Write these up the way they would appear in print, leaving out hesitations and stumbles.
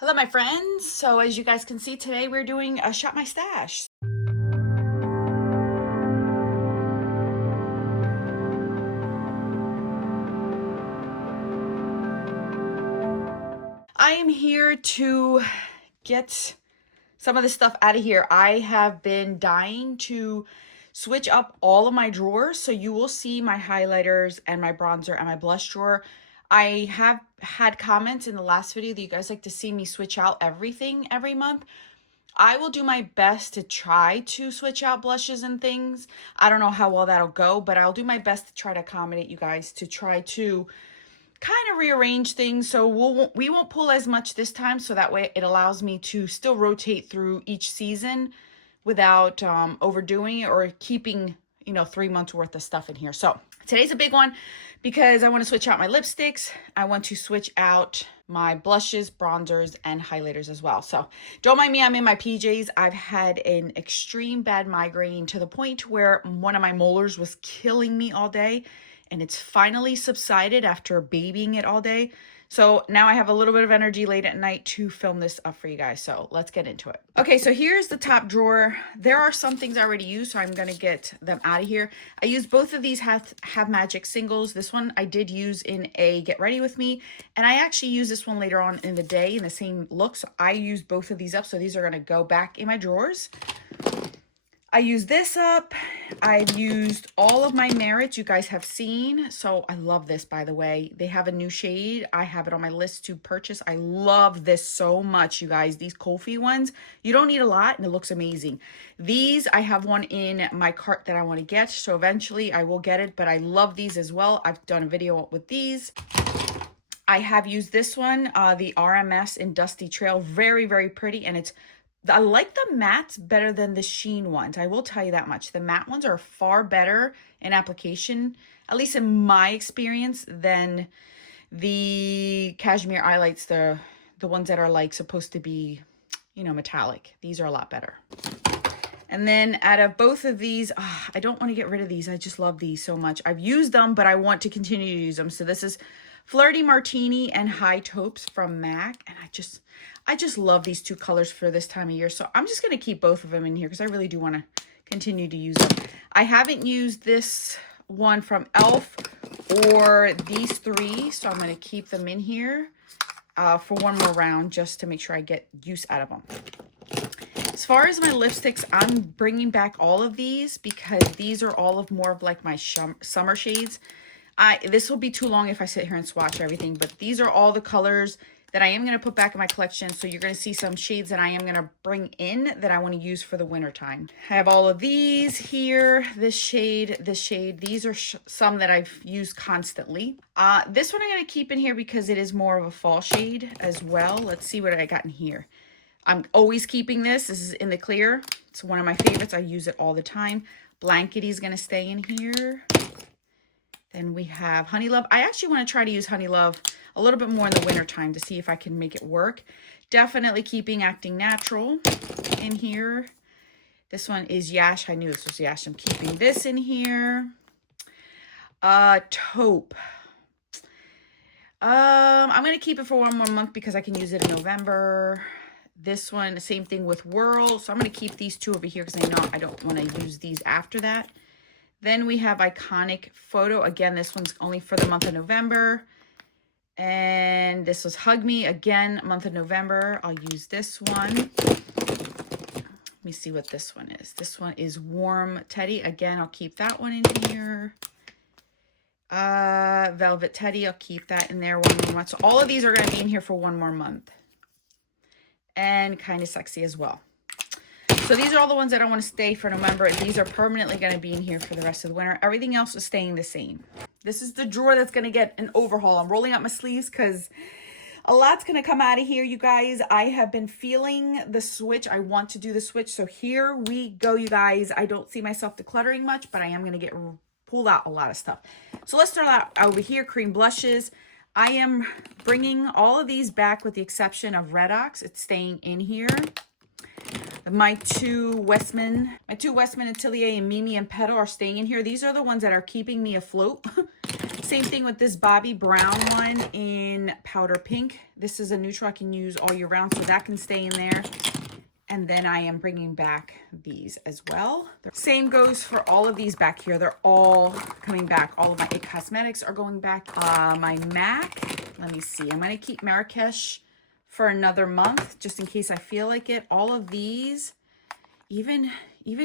Hello, my friends. So as you guys can see today, we're doing a Shop My Stash. I am here to get some of this stuff out of here. I have been dying to switch up all of my drawers. So you will see my highlighters and my bronzer and my blush drawer. I have had comments in the last video that you guys like to see me switch out everything every month. I will do my best to try to switch out blushes and things. I don't know how well that'll go, but I'll do my best to try to accommodate you guys to try to kind of rearrange things. So we won't pull as much this time, so that way it allows me to still rotate through each season without overdoing it or keeping 3 months worth of stuff in here. So today's a big one because I want to switch out my lipsticks. I want to switch out my blushes, bronzers, and highlighters as well. So don't mind me, I'm in my PJs. I've had an extreme bad migraine to the point where one of my molars was killing me all day, and it's finally subsided after babying it all day. So now I have a little bit of energy late at night to film this up for you guys. So let's get into it. Okay, so here's the top drawer. There are some things I already used, so I'm gonna get them out of here. I used both of these Have Magic singles. This one I did use in a Get Ready With Me, and I actually use this one later on in the day in the same look. So I used both of these up, so these are gonna go back in my drawers. I used this up. I've used all of my Merits you guys have seen. So I love this, by the way. They have a new shade. I have it on my list to purchase. I love this so much, you guys. These Kofi ones, you don't need a lot and it looks amazing. These, I have one in my cart that I want to get. So eventually I will get it, but I love these as well. I've done a video with these. I have used this one, the RMS in Dusty Trail. Very, very pretty. And I like the mattes better than the sheen ones. I will tell you that much. The matte ones are far better in application, at least in my experience, than the cashmere highlights, the ones that are like supposed to be, metallic. These are a lot better. And then out of both of these, I don't want to get rid of these. I just love these so much. I've used them, but I want to continue to use them. So this is Flirty Martini and High Taupes from MAC. And I just love these two colors for this time of year. So I'm just going to keep both of them in here because I really do want to continue to use them. I haven't used this one from e.l.f. or these three. So I'm going to keep them in here for one more round just to make sure I get use out of them. As far as my lipsticks, I'm bringing back all of these because these are all of more of like my summer shades. This will be too long if I sit here and swatch everything, but these are all the colors that I am going to put back in my collection. So you're going to see some shades that I am going to bring in that I want to use for the winter time. I have all of these here, this shade, this shade. These are some that I've used constantly. This one I'm going to keep in here because it is more of a fall shade as well. Let's see what I got in here. I'm always keeping this. This is in the clear. It's one of my favorites. I use it all the time. Blankety is going to stay in here. Then we have Honey Love. I actually want to try to use Honey Love a little bit more in the winter time to see if I can make it work. Definitely keeping Acting Natural in here. This one is Yash. I knew this was Yash. I'm keeping this in here. Taupe. I'm going to keep it for one more month because I can use it in November. This one, the same thing with Whirl. So I'm going to keep these two over here because I know I don't want to use these after that. Then we have Iconic Photo. Again, this one's only for the month of November. And this was Hug Me. Again, month of November. I'll use this one. Let me see what this one is. This one is Warm Teddy. Again, I'll keep that one in here. Velvet Teddy. I'll keep that in there one more month. So all of these are going to be in here for one more month. And Kind of Sexy as well. So these are all the ones that I want to stay for November. And these are permanently going to be in here for the rest of the winter. Everything else is staying the same. This is the drawer that's going to get an overhaul. I'm rolling up my sleeves because a lot's going to come out of here, you guys. I have been feeling the switch. I want to do the switch. So here we go, you guys. I don't see myself decluttering much, but I am going to pull out a lot of stuff. So let's start out over here. Cream blushes. I am bringing all of these back with the exception of Redox. It's staying in here. My two Westman Atelier and Mimi and Petal are staying in here. These are the ones that are keeping me afloat Same thing with this Bobbi Brown one in powder pink. This is a neutral I can use all year round, so that can stay in there. And then I am bringing back these as well. Same goes for all of these back here. They're all coming back. All of my IT Cosmetics are going back. My MAC, let me see. I'm going to keep Marrakesh for another month, just in case I feel like it. All of these, even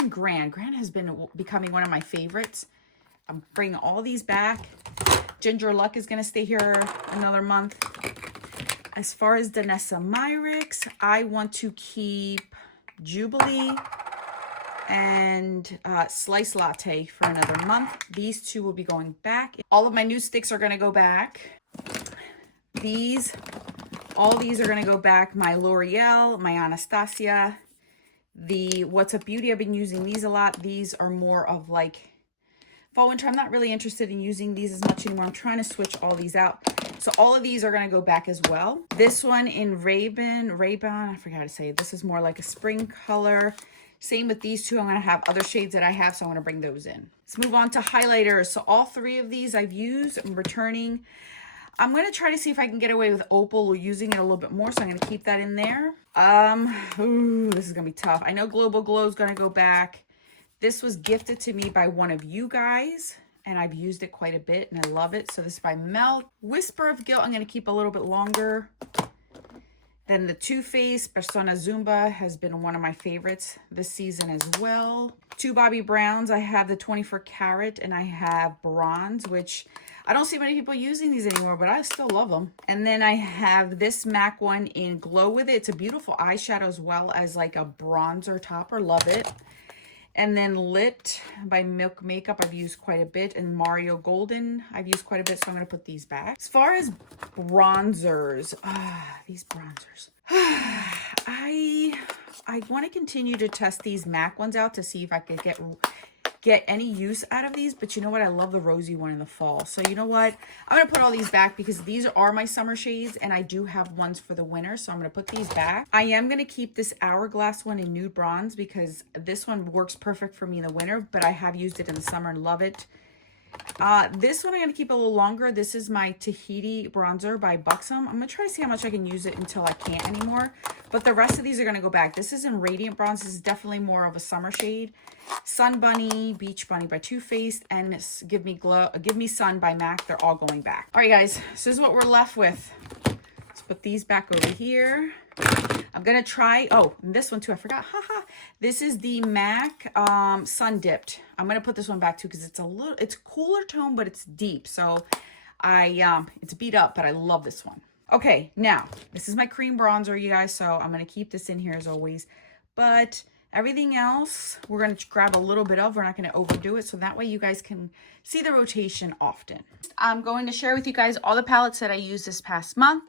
Grand. Grand has been becoming one of my favorites. I'm bringing all these back. Ginger Luck is going to stay here another month. As far as Danessa Myricks, I want to keep Jubilee and Slice Latte for another month. These two will be going back. All of my new sticks are going to go back. All these are going to go back. My L'Oreal, my Anastasia, the What's Up Beauty. I've been using these a lot. These are more of like fall, winter. I'm not really interested in using these as much anymore. I'm trying to switch all these out. So all of these are going to go back as well. This one in Ray-Ban, I forgot how to say it. This is more like a spring color. Same with these two. I'm going to have other shades that I have, so I'm going to bring those in. Let's move on to highlighters. So all three of these I've used. I'm returning. I'm going to try to see if I can get away with Opal using it a little bit more, so I'm going to keep that in there. Ooh, this is going to be tough. I know Global Glow is going to go back. This was gifted to me by one of you guys, and I've used it quite a bit, and I love it. So this is by Melt. Whisper of Guilt, I'm going to keep a little bit longer. Then the Too Faced Persona Zumba has been one of my favorites this season as well. Two Bobbi Browns. I have the 24 Karat, and I have Bronze, which I don't see many people using these anymore, but I still love them. And then I have this MAC one in Glow With It. It's a beautiful eyeshadow as well as like a bronzer topper. Love it. And then Lit by Milk Makeup, I've used quite a bit. And Mario Golden, I've used quite a bit, so I'm going to put these back. As far as bronzers, these bronzers. I want to continue to test these MAC ones out to see if I could get any use out of these. But you know what? I love the rosy one in the fall. So you know what? I'm going to put all these back because these are my summer shades and I do have ones for the winter. So I'm going to put these back. I am going to keep this Hourglass one in Nude Bronze because this one works perfect for me in the winter, but I have used it in the summer and love it. This one I'm going to keep a little longer. This is my Tahiti bronzer by Buxom. I'm going to try to see how much I can use it until I can't anymore. But the rest of these are going to go back. This is in Radiant Bronze. This is definitely more of a summer shade. Sun Bunny, Beach Bunny by Too Faced, and Give Me Sun by MAC. They're all going back. All right, guys. So this is what we're left with. Let's put these back over here. I'm going to try, and this one too, I forgot, This is the MAC Sun Dipped. I'm going to put this one back too because it's cooler tone, but it's deep. So it's beat up, but I love this one. Okay, now, this is my cream bronzer, you guys, so I'm going to keep this in here as always. But everything else, we're going to grab a little bit of. We're not going to overdo it, so that way you guys can see the rotation often. I'm going to share with you guys all the palettes that I used this past month.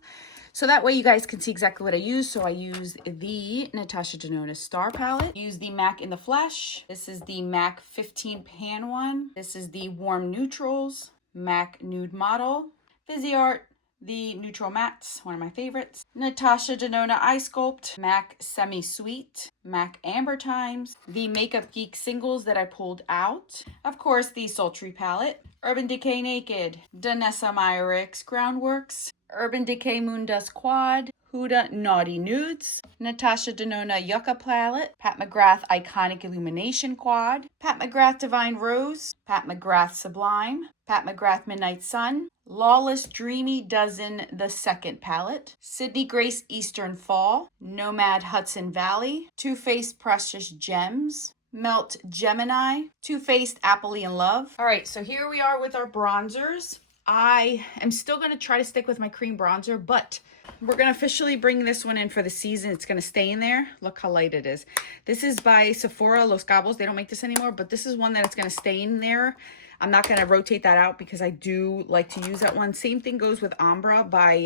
So that way you guys can see exactly what I use. So I use the Natasha Denona Star palette. Use the MAC in the Flesh. This is the MAC 15 Pan one. This is the Warm Neutrals, MAC Nude Model. Viseart, the Neutral Mattes, one of my favorites. Natasha Denona Eye Sculpt, MAC Semi Sweet, MAC Amber Times. The Makeup Geek singles that I pulled out. Of course, the Sultry palette. Urban Decay Naked, Danessa Myricks Groundworks, Urban Decay Moondust Quad, Huda Naughty Nudes, Natasha Denona Yucca Palette, Pat McGrath Iconic Illumination Quad, Pat McGrath Divine Rose, Pat McGrath Sublime, Pat McGrath Midnight Sun, Lawless Dreamy Dozen the Second Palette, Sydney Grace Eastern Fall, Nomad Hudson Valley, Too Faced Precious Gems, Melt Gemini, Too Faced Appley in Love. All right, so here we are with our bronzers. I am still going to try to stick with my cream bronzer, but we're going to officially bring this one in for the season. It's going to stay in there. Look how light it is. This is by Sephora Los Cabos. They don't make this anymore, but this is one that it's going to stay in there. I'm not going to rotate that out because I do like to use that one. Same thing goes with Ambra by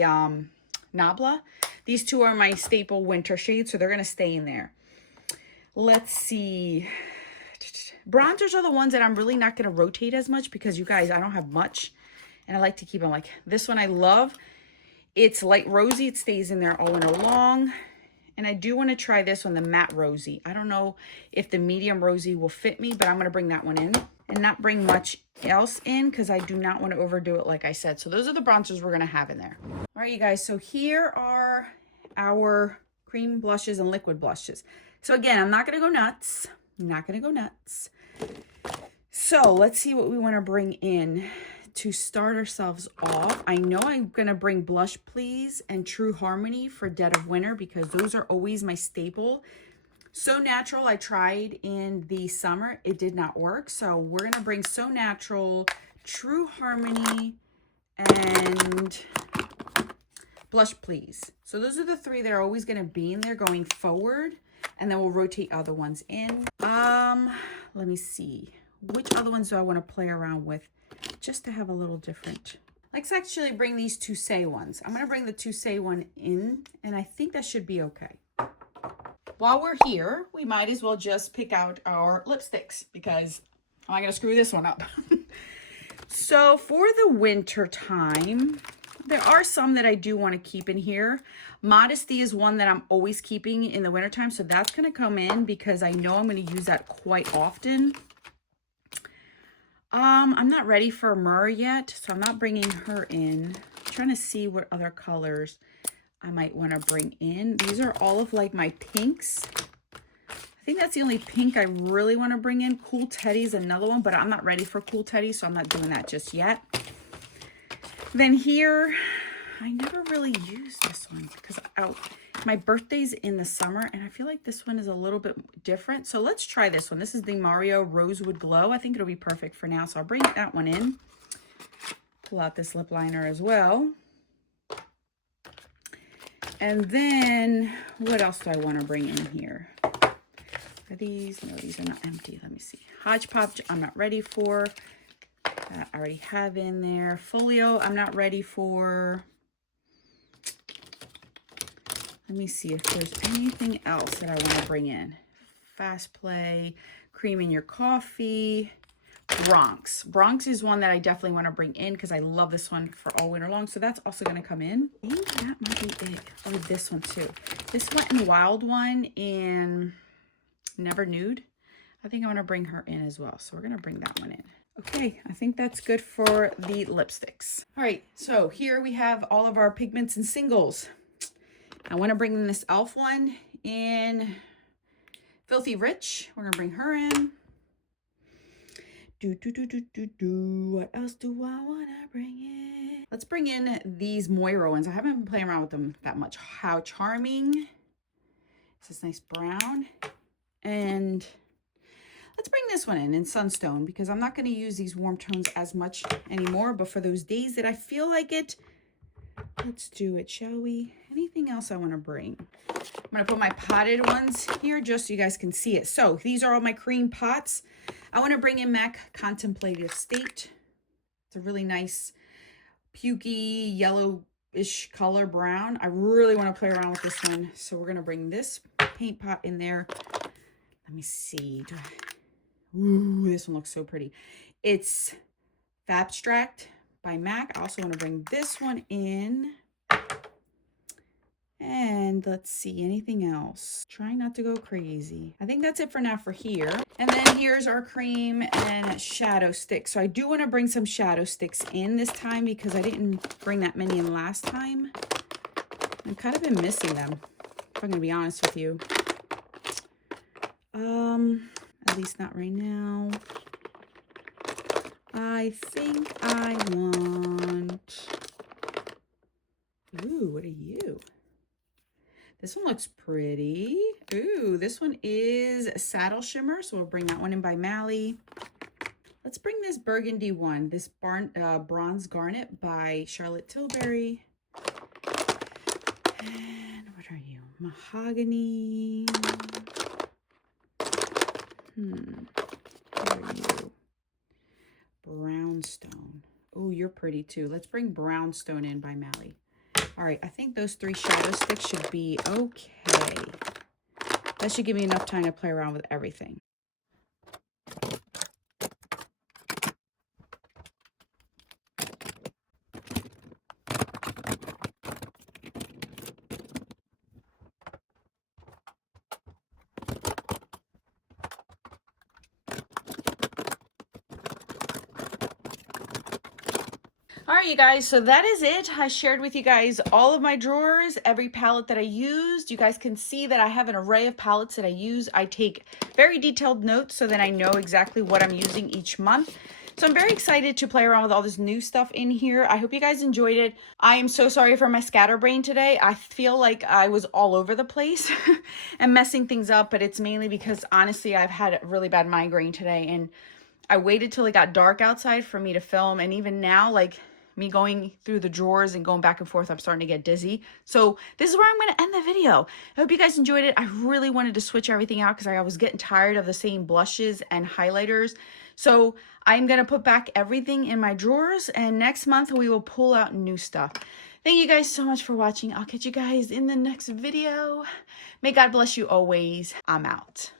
Nabla. These two are my staple winter shades, so they're going to stay in there. Let's see. Bronzers are the ones that I'm really not going to rotate as much because you guys, I don't have much. And I like to keep them like this one I love. It's light rosy. It stays in there all winter long. And I do want to try this one, the matte rosy. I don't know if the medium rosy will fit me, but I'm going to bring that one in. and not bring much else in because I do not want to overdo it like I said. So those are the bronzers we're going to have in there. All right, you guys, so here are our cream blushes and liquid blushes. So again, I'm not going to go nuts. I'm not going to go nuts. So let's see what we want to bring in to start ourselves off. I know I'm going to bring Blush Please and True Harmony for Dead of Winter because those are always my staple. So Natural, I tried in the summer. It did not work. So we're going to bring So Natural, True Harmony, and Blush Please. So those are the three that are always going to be in there going forward. And then we'll rotate other ones in. Let me see. Which other ones do I want to play around with just to have a little different? Let's actually bring these Toussé ones. I'm going to bring the Toussé one in, and I think that should be okay. While we're here, we might as well just pick out our lipsticks because I'm not going to screw this one up. So for the winter time, there are some that I do want to keep in here. Modesty is one that I'm always keeping in the wintertime, so that's going to come in because I know I'm going to use that quite often. I'm not ready for Myrrh yet, so I'm not bringing her in. I'm trying to see what other colors I might want to bring in. These are all of like my pinks. I think that's the only pink I really want to bring in. Cool Teddy's another one, but I'm not ready for Cool Teddy, so I'm not doing that just yet. Then here, I never really used this one because my birthday's in the summer, and I feel like this one is a little bit different. So let's try this one. This is the Mario Rosewood Glow. I think it'll be perfect for now, so I'll bring that one in. Pull out this lip liner as well. And then, what else do I want to bring in here? Are these? No, these are not empty. Let me see. Hodgepodge, I'm not ready for. That I already have in there. Folio, I'm not ready for. Let me see if there's anything else that I want to bring in. Fast Play, Cream in Your Coffee, Bronx. Bronx is one that I definitely want to bring in because I love this one for all winter long. So that's also going to come in. I think that might be it. Oh, this one too. This Wet n Wild one in Never Nude. I think I want to bring her in as well. So we're going to bring that one in. Okay, I think that's good for the lipsticks. All right, so here we have all of our pigments and singles. I want to bring in this e.l.f. one in Filthy Rich. We're going to bring her in. What else do I want to bring in? Let's bring in these Moira ones. I haven't been playing around with them that much. How Charming. It's this nice brown. And let's bring this one in Sunstone because I'm not going to use these warm tones as much anymore. But for those days that I feel like it, let's do it, shall we? Anything else I want to bring? I'm going to put my potted ones here just so you guys can see it. So these are all my cream pots. I want to bring in MAC Contemplative State. It's a really nice pukey yellowish color brown. I really want to play around with this one. So we're going to bring this paint pot in there. Let me see. Ooh, this one looks so pretty. It's Fabstract by MAC. I also want to bring this one in. And let's see, anything else? Trying not to go crazy. I think that's it for now for here. And then here's our cream and shadow sticks. So I do want to bring some shadow sticks in this time because I didn't bring that many in last time. I've kind of been missing them, if I'm going to be honest with you. At least not right now. I think I want... Ooh, what are you? This one looks pretty. Ooh, this one is Saddle Shimmer, so we'll bring that one in by Mally. Let's bring this burgundy one, this Bronze Garnet by Charlotte Tilbury. And what are you? Mahogany. What are you? Brownstone. Oh, you're pretty too. Let's bring Brownstone in by Mally. All right, I think those three shadow sticks should be okay. That should give me enough time to play around with everything. All right, you guys, so that is it. I shared with you guys all of my drawers, every palette that I used. You guys can see that I have an array of palettes that I use. I take very detailed notes so that I know exactly what I'm using each month. So I'm very excited to play around with all this new stuff in here. I hope you guys enjoyed it. I am so sorry for my scatterbrain today. I feel like I was all over the place and messing things up, but it's mainly because honestly, I've had a really bad migraine today, and I waited till it got dark outside for me to film. And even now, like, me going through the drawers and going back and forth, I'm starting to get dizzy. So this is where I'm going to end the video. I hope you guys enjoyed it. I really wanted to switch everything out because I was getting tired of the same blushes and highlighters. So I'm going to put back everything in my drawers, and next month we will pull out new stuff. Thank you guys so much for watching. I'll catch you guys in the next video. May God bless you always. I'm out.